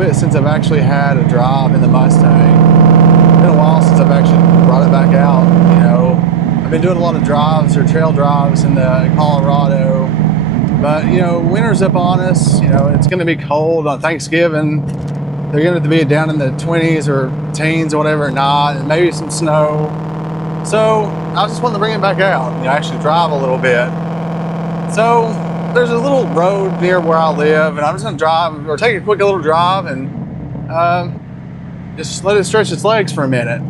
bit since I've actually had a drive in the Mustang. It's been a while since I've actually brought it back out. You know, I've been doing a lot of drives or trail drives in the Colorado, but you know, winter's up on us. You know, it's going to be cold on Thanksgiving. They're going to be down in the 20s or teens or whatever at night, and maybe some snow. So I just wanted to bring it back out and actually drive a little bit. So there's a little road near where I live, and I'm just going to drive or take a quick little drive and just let it stretch its legs for a minute.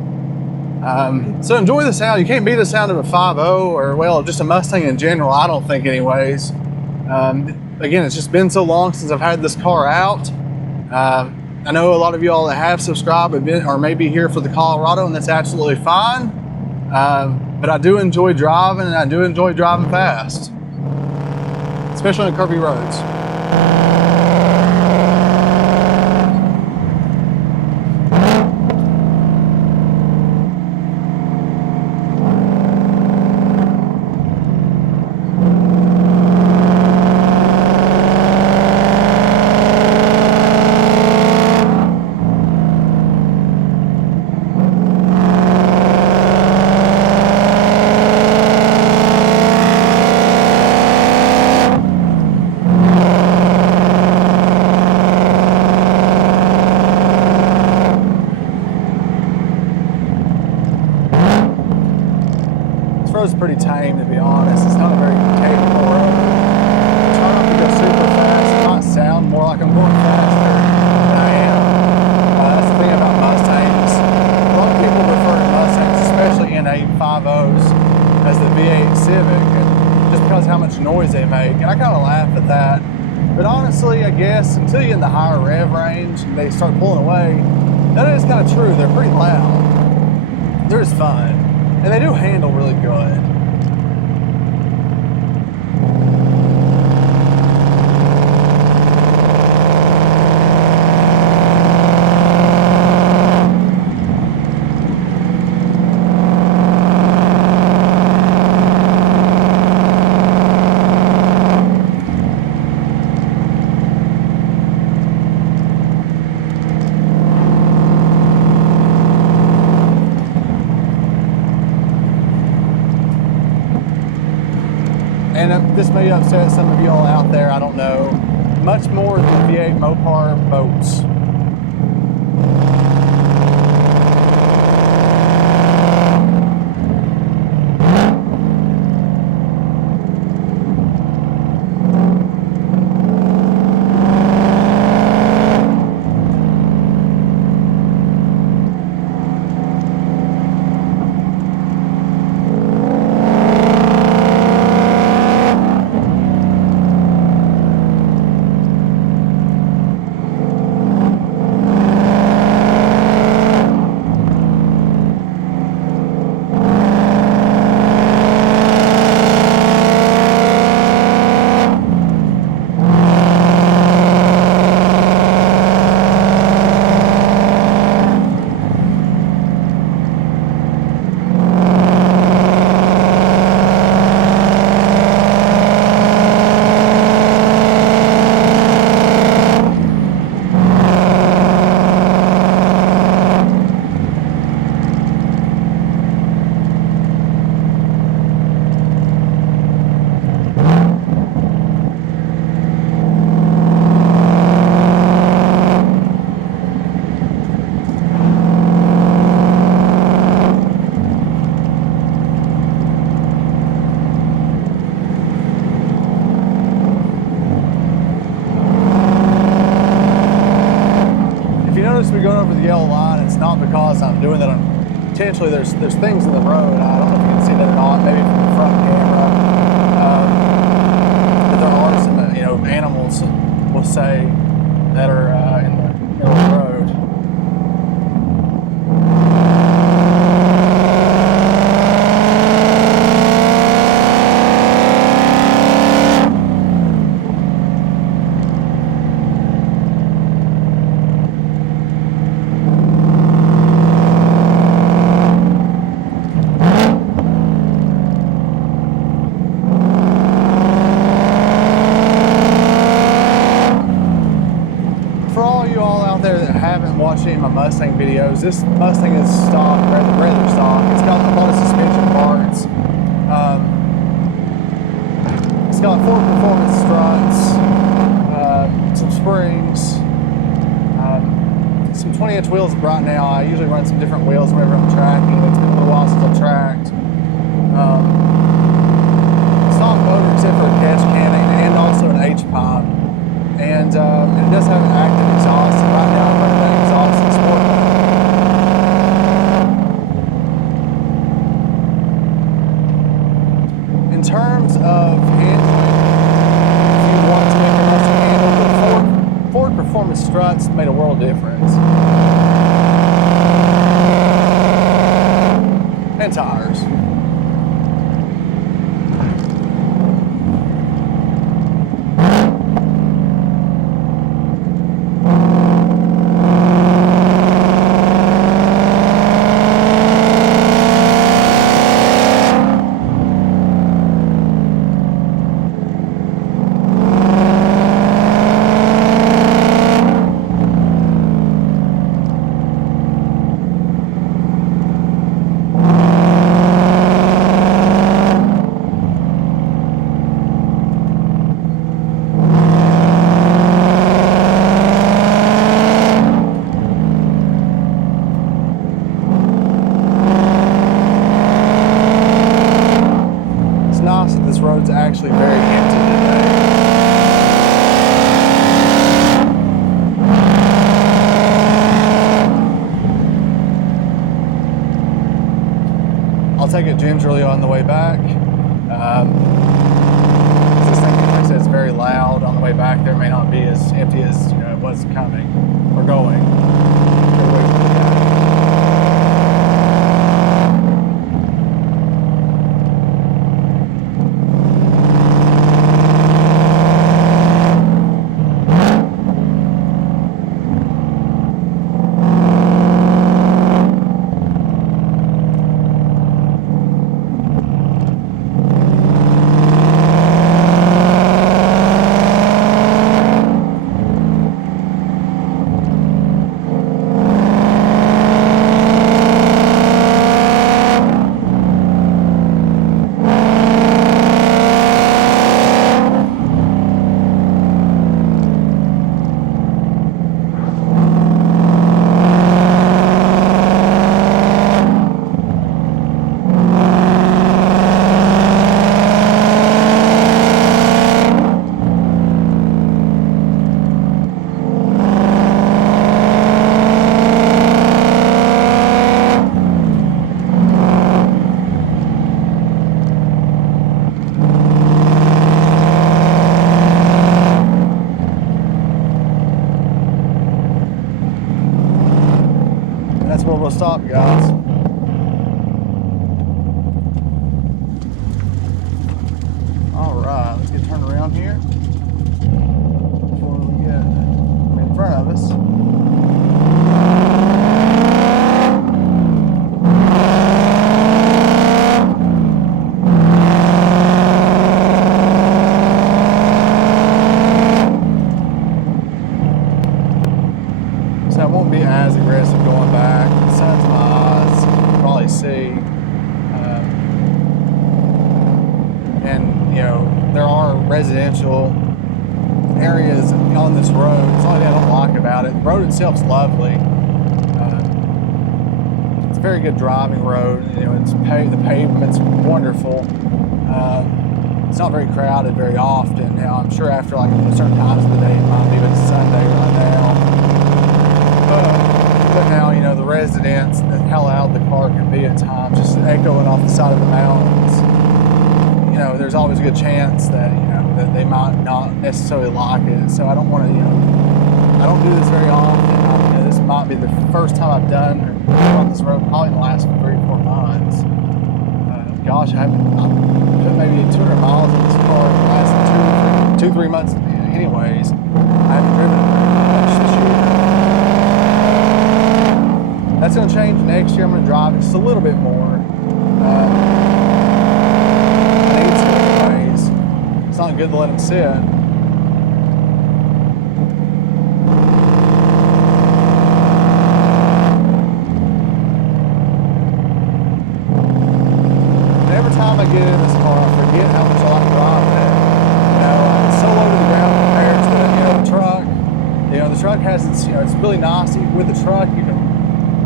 So enjoy the sound. You can't beat the sound of a 5.0 or, well, just a Mustang in general, I don't think anyways. Again, it's just been so long since I've had this car out. I know a lot of y'all that have subscribed have been, or may be here for the Colorado, and that's absolutely fine. But I do enjoy driving, and I do enjoy driving fast, especially on curvy roads. This road's pretty tame, to be honest. It's not a very technical road. I try not to go super fast. It might sound more like I'm going faster than I am. That's the thing about Mustangs. A lot of people refer to Mustangs, especially in 8.5.0s, as the V8 Civic, and just because of how much noise they make. And I kind of laugh at that. But honestly, I guess until you're in the higher rev range and they start pulling away, that is kind of true. They're pretty loud. They're just fun. And they do handle really good. and this may upset some of y'all out there, I don't know, much more than V8 Mopar boats. We going over the yellow line, it's not because I'm doing that intentionally. There's things in the road. I don't know if you can see that or not, maybe from the front camera. But there are some, animals, we'll say, that are in the middle of the road. Watched any of my Mustang videos. This Mustang is stock, rather stock. It's got a lot of suspension parts. It's got 4 performance struts, some springs, some 20-inch wheels right now. I usually run some different wheels whenever I'm tracking. It's been a little while since I've tracked. Stock motor except for a catch canning and also an H-pipe. And it does have an active exhaust, and right now I'm running that exhaust in sport mode. In terms of handling, if you want to make your Mustang handle, the Ford Performance struts made a world of difference. And tires. Road's actually very empty today. I'll take it gingerly on the way back. This thing, like I said, is very loud on the way back. There may not be as empty as it was coming or going. stop, guys. All right, let's get turned around here before we get in front of us. So I won't be as aggressive going back. The sun's in my eyes, you can probably see. And you know, there are residential areas on this road. It's the only thing I don't like about it. The road itself's lovely. It's a very good driving road. You know, the pavement's wonderful. It's not very crowded very often. Now, I'm sure after like certain times of the day, it might be, but it's Sunday right now. But now, you know, the residents, how loud the car can be at times, just echoing off the side of the mountains. You know, there's always a good chance that, you know, that they might not necessarily like it. So I don't want to, you know, I don't do this very often. You know, this might be the first time I've done on this road probably in the last 3 or 4 months. Gosh, I've put maybe 200 miles in this car in the last 2-3 months anyways. I haven't driven it very much this year. That's going to change next year. I'm going to drive it just a little bit more. I need some anyways. It's not good to let them sit. I get in this car, I forget how much I like driving it. You know, it's so low to the ground compared to the, you know, the truck. You know, the truck has its, you know, it's really nice. With the truck, you can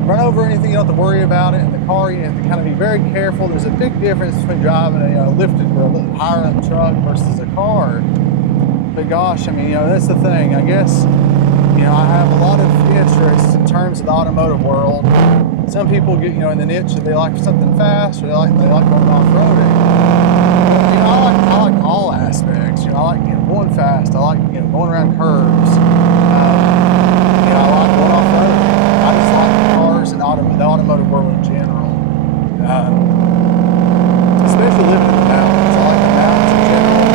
run over anything, you don't have to worry about it. In the car, you have to kind of be very careful. There's a big difference between driving a, you know, lifted or a little higher in the truck versus a car. But gosh, I mean, you know, that's the thing. I guess, you know, I have a lot of interests in terms of the automotive world. Some people get, you know, in the niche that they like something fast, or they like going off-roading. You know, I like all aspects. You know, I like, you know, going fast. I like, you know, going around curves. You know, I like going off-roading. I just like cars and the automotive world in general. Especially living in the mountains. I like the mountains in general.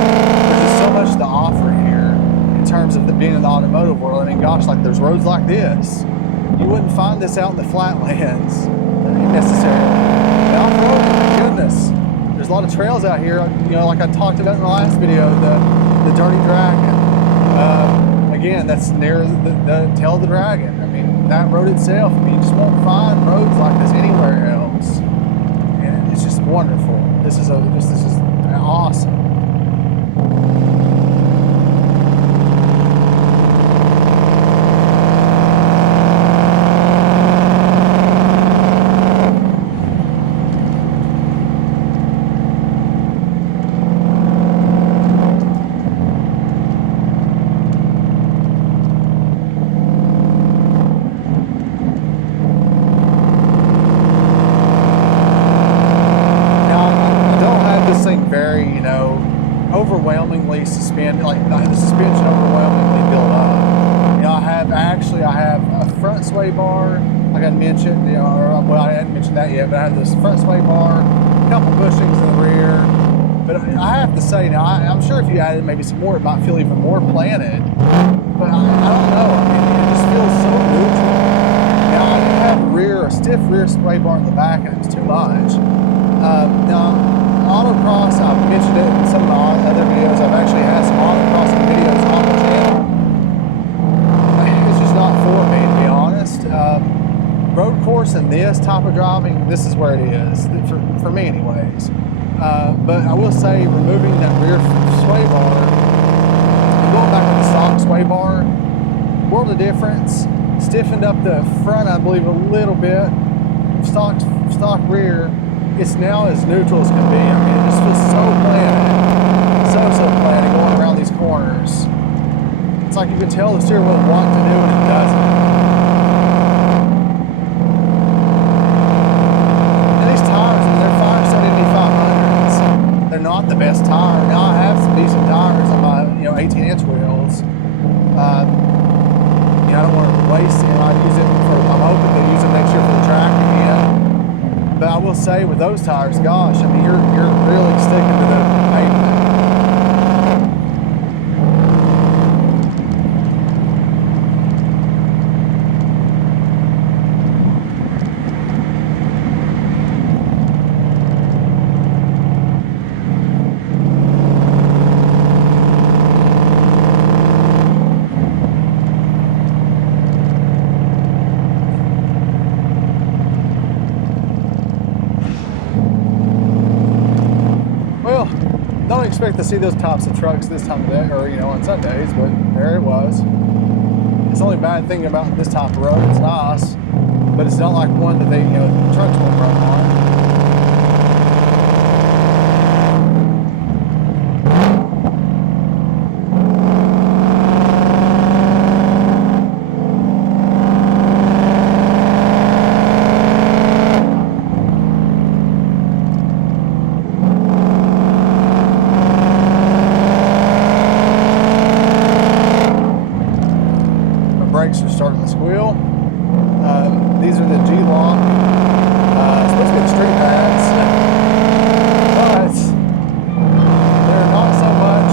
There's just so much to offer here in terms of being in the automotive world. I mean, gosh, like there's roads like this. You wouldn't find this out in the flatlands necessarily. And off-roading, my goodness, there's a lot of trails out here. You know, like I talked about in the last video, the Dirty Dragon. Again, that's near the Tail of the Dragon. I mean, that road itself, I mean, you just won't find roads like this anywhere else. And it's just wonderful. This is awesome. Overwhelmingly suspended, like the suspension overwhelmingly built up. You know, I have a front sway bar, like I mentioned, you know, or, well, I hadn't mentioned that yet, but I have this front sway bar, a couple bushings in the rear. But I have to say, now, I'm sure if you added maybe some more, it might feel even more planted. But I don't know, I mean, it just feels so neutral. Now, I do have a stiff rear sway bar in the back, and it's too much. Now, autocross, I've mentioned it in some of my other videos. I've actually had some autocrossing videos on the channel. It's just not for me, to be honest. Road course and this type of driving, this is where it is, for me anyways. But I will say, removing that rear sway bar and going back with the stock sway bar, world of difference. Stiffened up the front, I believe, a little bit. Stock rear. It's now as neutral as can be. I mean, it just feels so planted. So planted going around these corners. It's like you can tell the steering wheel wants to do and it doesn't. And these tires, I mean, they're Firestone Indy 500s. They're not the best tire. Now I have some decent tires on my, you know, 18-inch wheels. You know, I don't want to waste them. I'm hoping to use them next year for the track again. will say with those tires, gosh, I mean, you're really sticking to the pavement. Don't expect to see those tops of trucks this time of day, or on Sundays, but there it was. It's the only bad thing about this type of road. It's nice, but it's not like one that trucks won't run on. Brakes are starting to squeal. These are the G-lock. Supposed to be the street pads, but they're not so much.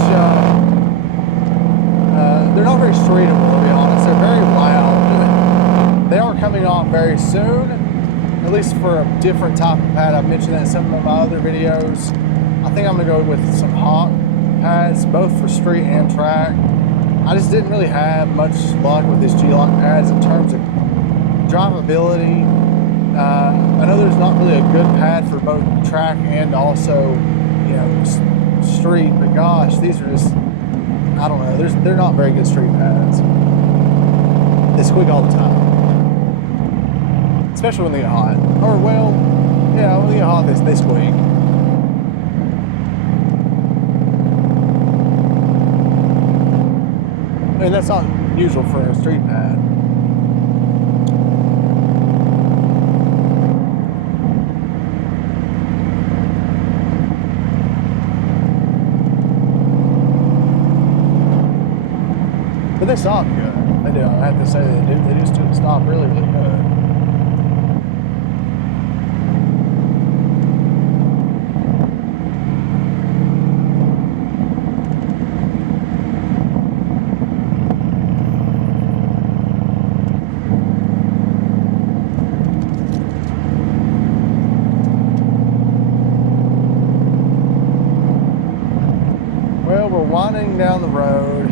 They're not very streetable, to be honest. They're very loud. They are coming off very soon, at least for a different type of pad. I've mentioned that in some of my other videos. I think I'm going to go with some hot pads, both for street and track. I just didn't really have much luck with these G-lock pads in terms of drivability. I know there's not really a good pad for both track and also, street, but gosh, these are just, I don't know, they're not very good street pads. They squeak all the time. Especially when they get hot. Or, well, yeah, when they get hot, they squeak. I mean, that's not usual for a street pad. But they stop good. They do. I have to say they do. They just do stop really, really good. Well, we're winding down the road.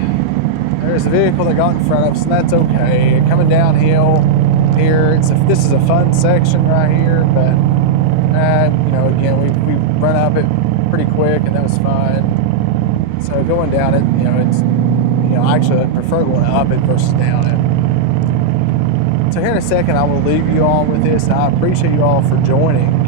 There's a vehicle that got in front of us, and that's okay. Coming downhill here, this is a fun section right here, but again, we run up it pretty quick, and that was fine. So going down it, it's actually I prefer going up it versus down it. So here in a second, I will leave you all with this, and I appreciate you all for joining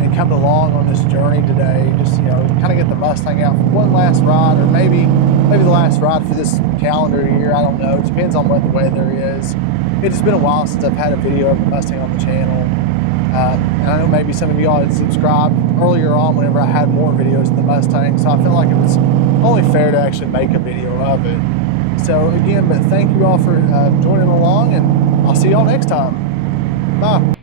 and coming along on this journey today. Just kind of get the Mustang out for one last ride, or maybe the last ride for this calendar year. I don't know. It depends on what the weather is. It's been a while since I've had a video of the Mustang on the channel. And I know maybe some of y'all had subscribed earlier on whenever I had more videos of the Mustang, so I feel like it was only fair to actually make a video of it. So again, but thank you all for joining along, and I'll see y'all next time. Bye.